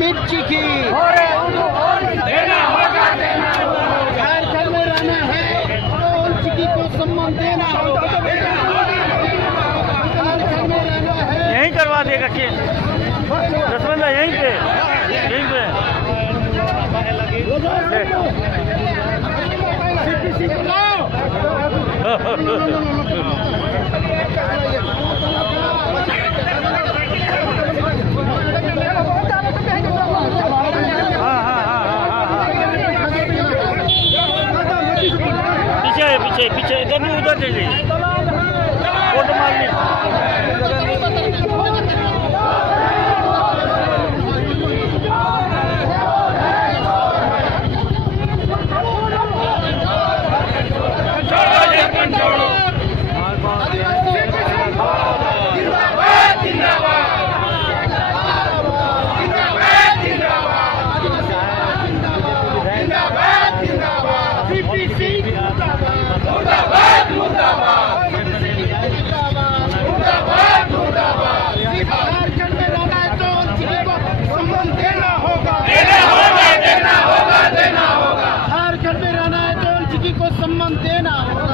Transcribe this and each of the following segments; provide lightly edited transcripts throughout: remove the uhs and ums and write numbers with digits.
मिर्ची की झारखंड में रहना है तो ओल चिकी को सम्मान देना होगा। झारखंड में रहना है यहीं करवा देगा केस रसबंदा यहीं पे पीछे इधर नहीं उधर चलिए फोटो मार ली। सम्मान देना होगा।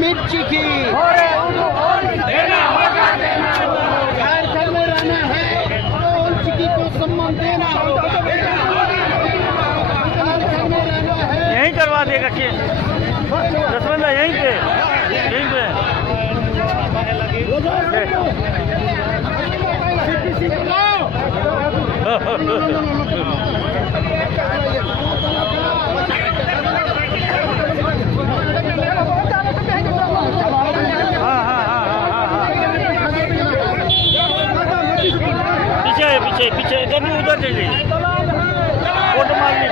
मिर्ची की झारखंड में रहना है तो ओल चिकी को सम्मान देना होगा। झारखंड में रहना है यहीं करवा देगा केस रसबंदा यहीं पे पीछे इधर नहीं उधर चलिए फोटो मार ली।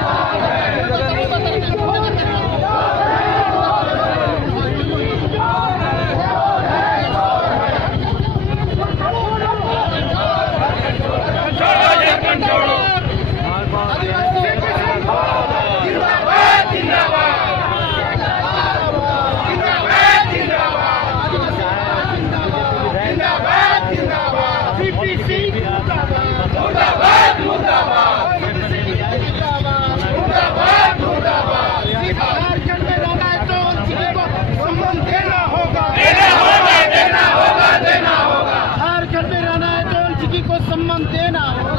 सम्मान देना होगा।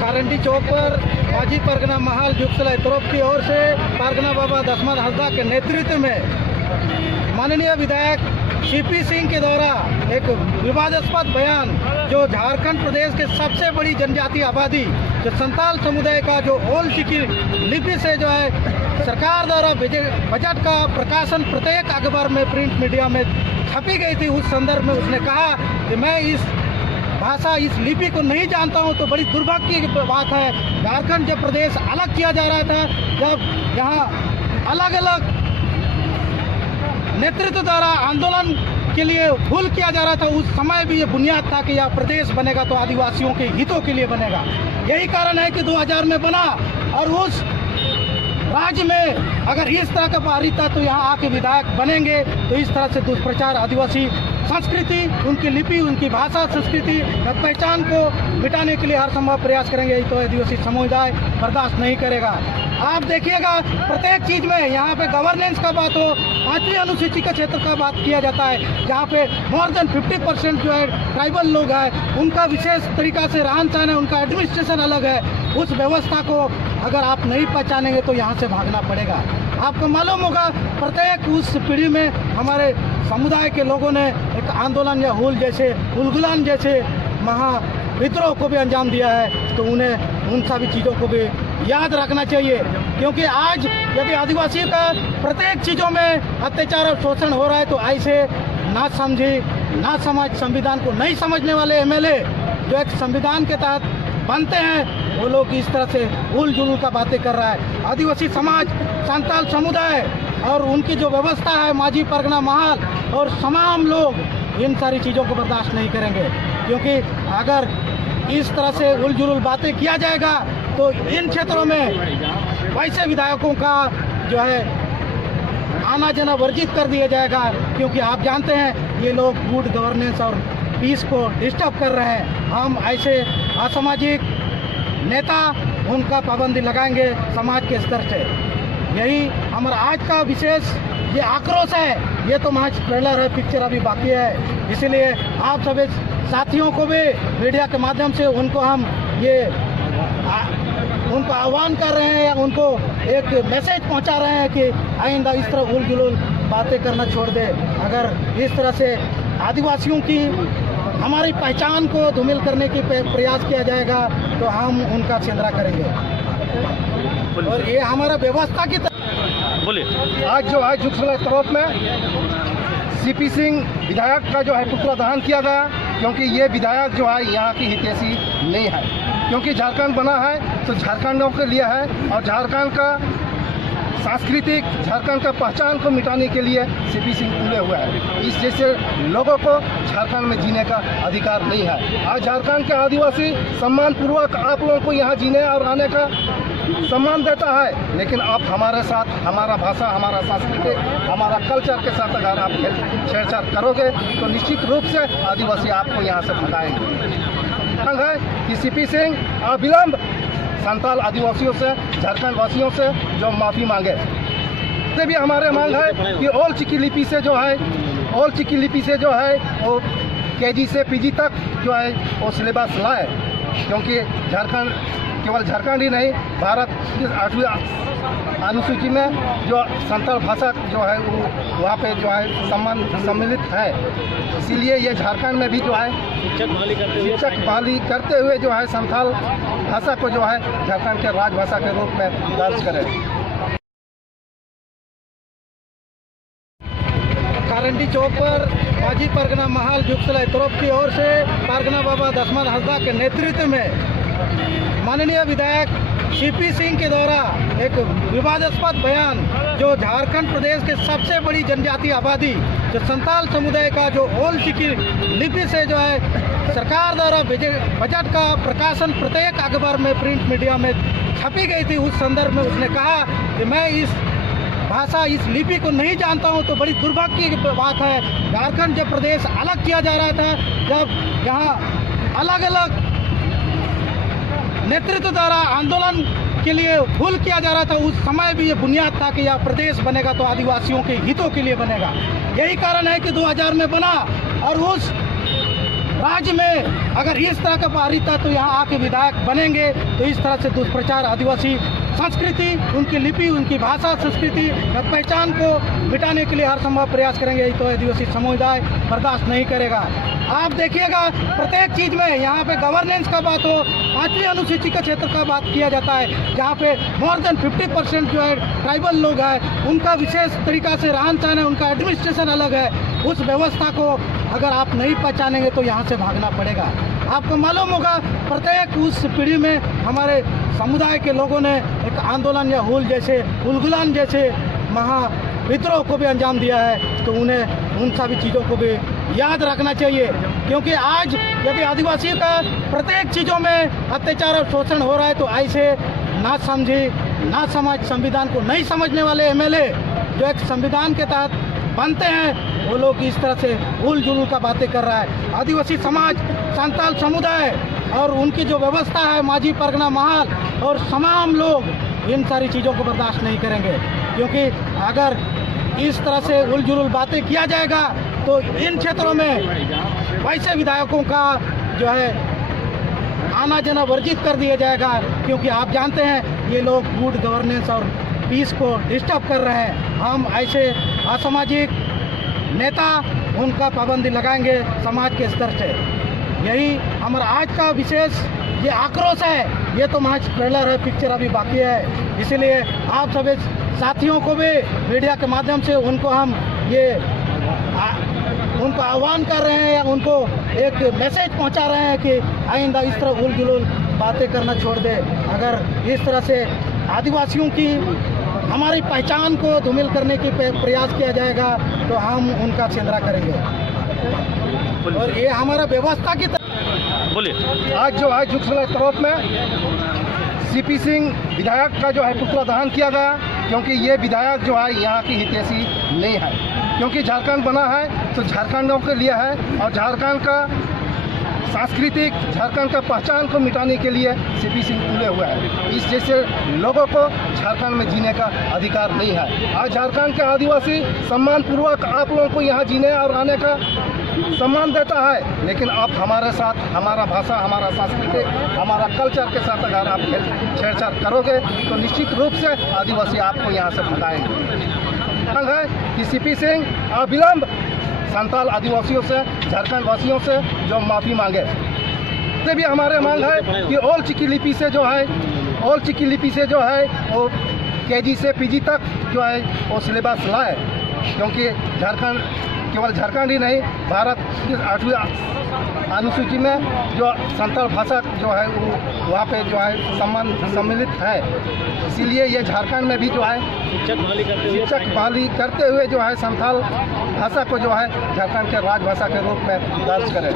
कारंडी चौक पर माजी परगना महाल जुगसला तोरफ की ओर से परगना बाबा दशमन हंसदा के नेतृत्व में माननीय विधायक सीपी सिंह के द्वारा एक विवादास्पद बयान जो झारखंड प्रदेश के सबसे बड़ी जनजातीय आबादी जो संताल समुदाय का जो ओल चिकी लिपि से जो है सरकार द्वारा बजट का प्रकाशन प्रत्येक अखबार में प्रिंट मीडिया में छपी गई थी। उस संदर्भ में उसने कहा कि मैं इस भाषा इस लिपि को नहीं जानता हूं, तो बड़ी दुर्भाग्य की बात है। झारखंड जब प्रदेश अलग किया जा रहा था, जब यहाँ अलग अलग नेतृत्व द्वारा आंदोलन के लिए भूल किया जा रहा था, उस समय भी ये बुनियाद था कि यह प्रदेश बनेगा तो आदिवासियों के हितों के लिए बनेगा। यही कारण है कि 2000 में बना और उस राज्य में अगर इस तरह का बाहरी था तो यहाँ आके विधायक बनेंगे तो इस तरह से दुष्प्रचार आदिवासी संस्कृति, उनकी लिपि, उनकी भाषा, संस्कृति पहचान को मिटाने के लिए हर संभव प्रयास करेंगे। तो आदिवासी समुदाय बर्दाश्त नहीं करेगा। आप देखिएगा प्रत्येक चीज में यहाँ पे गवर्नेंस का बात हो, 5वीं अनुसूची के क्षेत्र का बात किया जाता है, जहाँ पे मोर देन 50% जो है ट्राइबल लोग हैं, उनका विशेष तरीका से रहन सहन है, उनका एडमिनिस्ट्रेशन अलग है। उस व्यवस्था को अगर आप नहीं पहचानेंगे तो यहाँ से भागना पड़ेगा। आपको मालूम होगा प्रत्येक उस पीढ़ी में हमारे समुदाय के लोगों ने एक आंदोलन या उलगुलान जैसे महा विद्रोह को भी अंजाम दिया है, तो उन्हें उन सभी चीज़ों को भी याद रखना चाहिए। क्योंकि आज यदि आदिवासियों का प्रत्येक चीज़ों में अत्याचार और शोषण हो रहा है, तो ऐसे ना समझी ना समझ संविधान को नहीं समझने वाले एमएलए जो एक संविधान के तहत बनते हैं, वो लोग इस तरह से उल जुलूल का बातें कर रहा है। आदिवासी समाज, संताल समुदाय और उनकी जो व्यवस्था है, माझी परगना महाल और तमाम लोग इन सारी चीज़ों को बर्दाश्त नहीं करेंगे। क्योंकि अगर इस तरह से उल जुलूल बातें किया जाएगा तो इन क्षेत्रों में वैसे विधायकों का जो है आना जाना वर्जित कर दिया जाएगा। क्योंकि आप जानते हैं ये लोग गुड गवर्नेंस और पीस को डिस्टर्ब कर रहे हैं। हम ऐसे असामाजिक नेता उनका पाबंदी लगाएंगे समाज के स्तर से। यही हमारा आज का विशेष ये आक्रोश है। ये तो महज ट्रेलर है, पिक्चर अभी बाकी है। इसीलिए आप सभी साथियों को भी मीडिया के माध्यम से उनको हम उनको आह्वान कर रहे हैं या उनको एक मैसेज पहुंचा रहे हैं कि आइंदा इस तरह उल जुलूल बातें करना छोड़ दे। अगर इस तरह से आदिवासियों की हमारी पहचान को धूमिल करने की प्रयास किया जाएगा तो हम उनका चिंतन करेंगे। और ये हमारा व्यवस्था की बोलिए। आज जो है जुगसला तरोप में सीपी सिंह विधायक का जो है पुतला दहन किया गया, क्योंकि ये विधायक जो है यहाँ की हितैषी नहीं है। क्योंकि झारखंड बना है तो झारखंडों के लिए है और झारखंड का सांस्कृतिक, झारखंड का पहचान को मिटाने के लिए सीपी सिंह तुले हुए हैं। इस जैसे लोगों को झारखंड में जीने का अधिकार नहीं है। आज झारखंड के आदिवासी सम्मानपूर्वक आप लोगों को यहाँ जीने और रहने का सम्मान देता है, लेकिन आप हमारे साथ हमारा भाषा, हमारा संस्कृति, हमारा कल्चर के साथ अगर आप छेड़छाड़ करोगे तो निश्चित रूप से आदिवासी आपको यहाँ से भगाएंगे। मांग है कि सीपी सिंह अविलंब संताल आदिवासियों से, झारखंड वासियों से जो माफ़ी मांगे। से भी हमारे मांग है कि ओल चिकी लिपि से जो है वो केजी से पीजी तक जो है वो सिलेबस लाए। क्योंकि झारखंड केवल झारखंड ही नहीं, भारत की 8वीं अनुसूची में जो संताल भाषा जो है वो वहाँ पे जो है सम्मिलित है। इसीलिए ये झारखंड में भी जो है शिक्षक बहाली करते हुए जो है संताल भाषा को जो है झारखंड के राजभाषा के रूप में दर्ज करें। कारंडी चौक पर माझी परगना महाल जुगसला तरोप की ओर से परगना बाबा दशमन हंसदा के नेतृत्व में माननीय विधायक सीपी सिंह के द्वारा एक विवादास्पद बयान, जो झारखंड प्रदेश के सबसे बड़ी जनजातीय आबादी जो संताल समुदाय का जो ओल चिकी लिपि से जो है सरकार द्वारा बजट का प्रकाशन प्रत्येक अखबार में, प्रिंट मीडिया में छपी गई थी, उस संदर्भ में उसने कहा कि मैं इस भाषा, इस लिपि को नहीं जानता हूं, तो बड़ी दुर्भाग्य की बात है। झारखंड जब प्रदेश अलग किया जा रहा था, जब यहाँ अलग अलग नेतृत्व द्वारा आंदोलन के लिए भूल किया जा रहा था, उस समय भी ये बुनियाद था कि यह प्रदेश बनेगा तो आदिवासियों के हितों के लिए बनेगा। यही कारण है कि 2000 में बना और उस राज्य में अगर इस तरह का बाहरी था तो यहाँ आके विधायक बनेंगे तो इस तरह से दुष्प्रचार आदिवासी संस्कृति, उनकी लिपि, उनकी भाषा, संस्कृति और पहचान को मिटाने के लिए हर संभव प्रयास करेंगे। तो आदिवासी समुदाय बर्दाश्त नहीं करेगा। आप देखिएगा प्रत्येक चीज़ में यहाँ पे गवर्नेंस का बात हो, 5वीं अनुसूची के क्षेत्र का बात किया जाता है, जहाँ पे मोर देन 50% जो है ट्राइबल लोग हैं, उनका विशेष तरीका से रहन सहन है, उनका एडमिनिस्ट्रेशन अलग है। उस व्यवस्था को अगर आप नहीं पहचानेंगे तो यहाँ से भागना पड़ेगा। आपको मालूम होगा प्रत्येक उस पीढ़ी में हमारे समुदाय के लोगों ने एक आंदोलन या उलगुलान जैसे महा विद्रोह को भी अंजाम दिया है, तो उन्हें उन सभी चीज़ों को भी याद रखना चाहिए। क्योंकि आज यदि आदिवासियों का प्रत्येक चीज़ों में अत्याचार और शोषण हो रहा है, तो ऐसे ना समझी ना समझ संविधान को नहीं समझने वाले एमएलए जो एक संविधान के तहत बनते हैं, वो लोग इस तरह से उल जुलूल का बातें कर रहा है। आदिवासी समाज, संताल समुदाय और उनकी जो व्यवस्था है, माझी परगना महाल और तमाम लोग इन सारी चीज़ों को बर्दाश्त नहीं करेंगे, क्योंकि अगर इस तरह से उलझुल बातें किया जाएगा तो इन क्षेत्रों में वैसे विधायकों का जो है आना जाना वर्जित कर दिया जाएगा, क्योंकि आप जानते हैं ये लोग गुड गवर्नेंस और पीस को डिस्टर्ब कर रहे हैं। हम ऐसे असामाजिक नेता उनका पाबंदी लगाएंगे समाज के स्तर से। यही हमारा आज का विशेष ये आक्रोश है। ये तो महज ट्रेलर है, पिक्चर अभी बाकी है। इसीलिए आप सभी साथियों को भी मीडिया के माध्यम से उनको हम उनको आह्वान कर रहे हैं या उनको एक मैसेज पहुंचा रहे हैं कि आइंदा इस तरह उलझुल बातें करना छोड़ दे। अगर इस तरह से आदिवासियों की हमारी पहचान को धूमिल करने की प्रयास किया जाएगा तो हम उनका चिंतन करेंगे और ये हमारा व्यवस्था की बोलिए। आज जो है जुगसला तरफ में सीपी सिंह विधायक का जो है पुतला दहन किया गया, क्योंकि ये विधायक जो है यहाँ की हितैषी नहीं है। क्योंकि झारखंड बना है तो झारखंडों के लिए है और झारखंड का सांस्कृतिक, झारखंड का पहचान को मिटाने के लिए सीपी सिंह तुले हुए हैं। इस जैसे लोगों को झारखंड में जीने का अधिकार नहीं है। आज झारखंड के आदिवासी सम्मानपूर्वक आप लोगों को यहाँ जीने और रहने का सम्मान देता है, लेकिन आप हमारे साथ हमारा भाषा, हमारा सांस्कृतिक, हमारा कल्चर के साथ अगर आप छेड़छाड़ करोगे तो निश्चित रूप से आदिवासी आपको यहाँ से भगाएंगे। मांग है कि सीपी सिंह अविलंब संताल आदिवासियों से, झारखंड वासियों से जो माफ़ी मांगे। ये भी हमारे मांग है कि ओल चिकी लिपि से जो है वो केजी से पीजी तक जो है वो सिलेबस लाए, क्योंकि झारखंड केवल झारखंड ही नहीं, भारत की 8वीं अनुसूची में जो संताल भाषा जो है वो वहाँ पे जो है सम्मिलित है। इसीलिए ये झारखंड में भी जो है शिक्षक बहाली करते हुए जो है संताल भाषा को जो है झारखंड के राजभाषा के रूप में दर्ज करें।